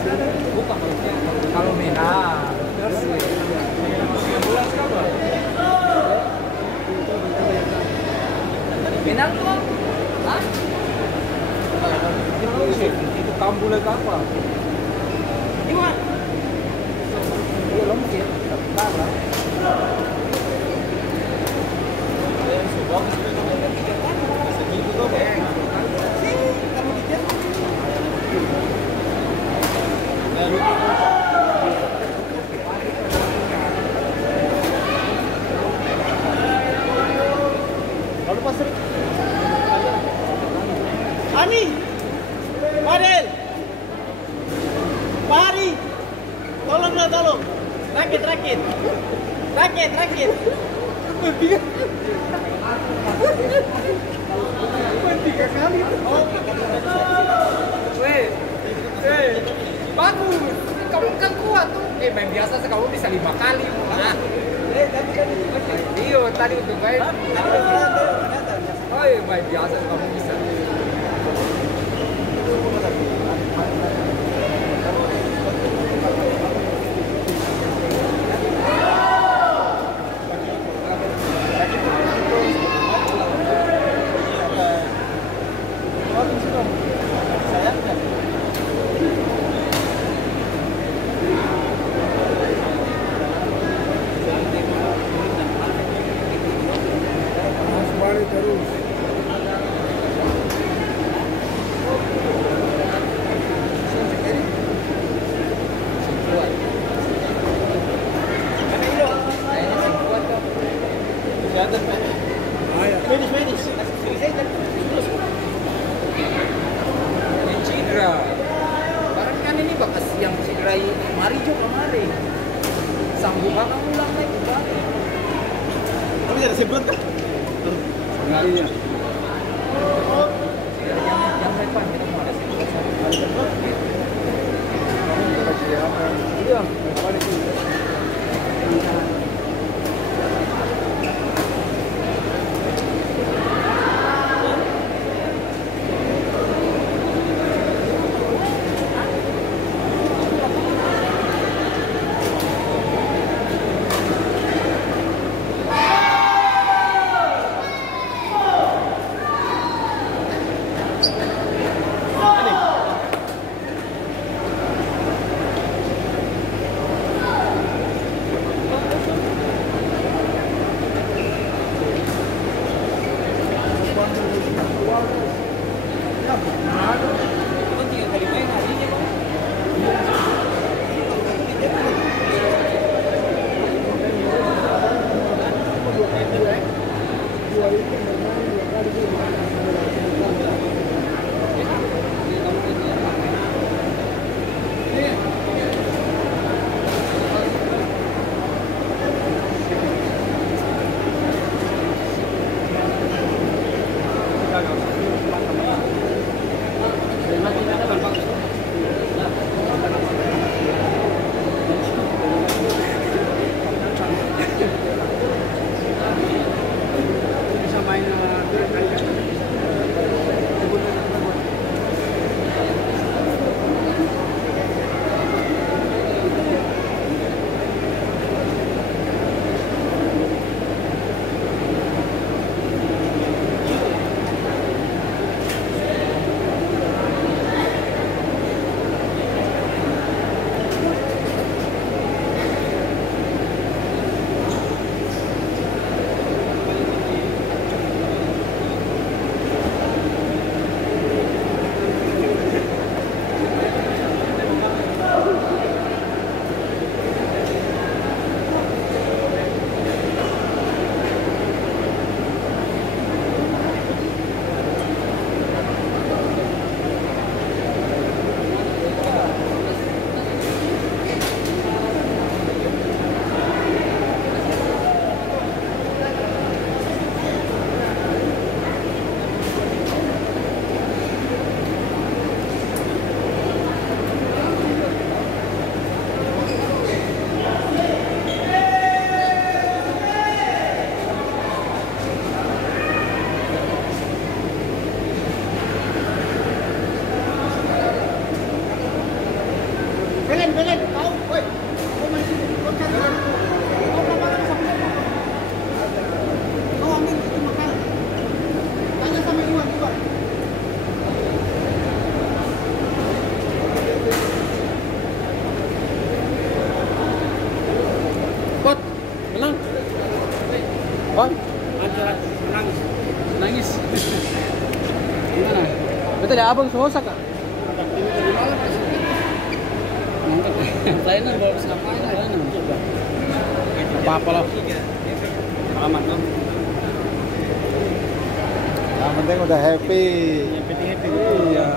Bukan kalau merah. Minang tuh? Hah? Itu kambulan apa? Gimana? Dia lompat, kalah. Segitu tuh, kamu dikit. Lalu pasir. Ani, Marel, Pari, tolong dong, tolong. Rakit. Tiga kali. Weh, bagus. Kamu kan kuat tuh. Main biasa sih kamu bisa 5 kali. Nah. Iya, tadi untuk main. Oh, main biasa kamu bisa. Medis. Ini cedera. Barang kan ini bakas yang cederai mari juga kemarin. Sanggup bakal ulang lagi kemarin. Tapi ada sebelum kan? Iya. Yang depan kita mau ada sebelum. Iya, balik dulu. Belen, kau, woi, kau main sini, kau cari, kau lapangan sama siapa? Kau ambil itu makanan. Tanya sama Iwan. Pot, menang. Pot, Menangis. nangis. Gimana? Betul ya, abang sosak kak? Ini dari malam masih. Mantap. Saya nih bawa ngapain aja nih? Coba. Apa-apa lah. Selamat loh. Yang penting udah happy. Yang penting happy. Iya.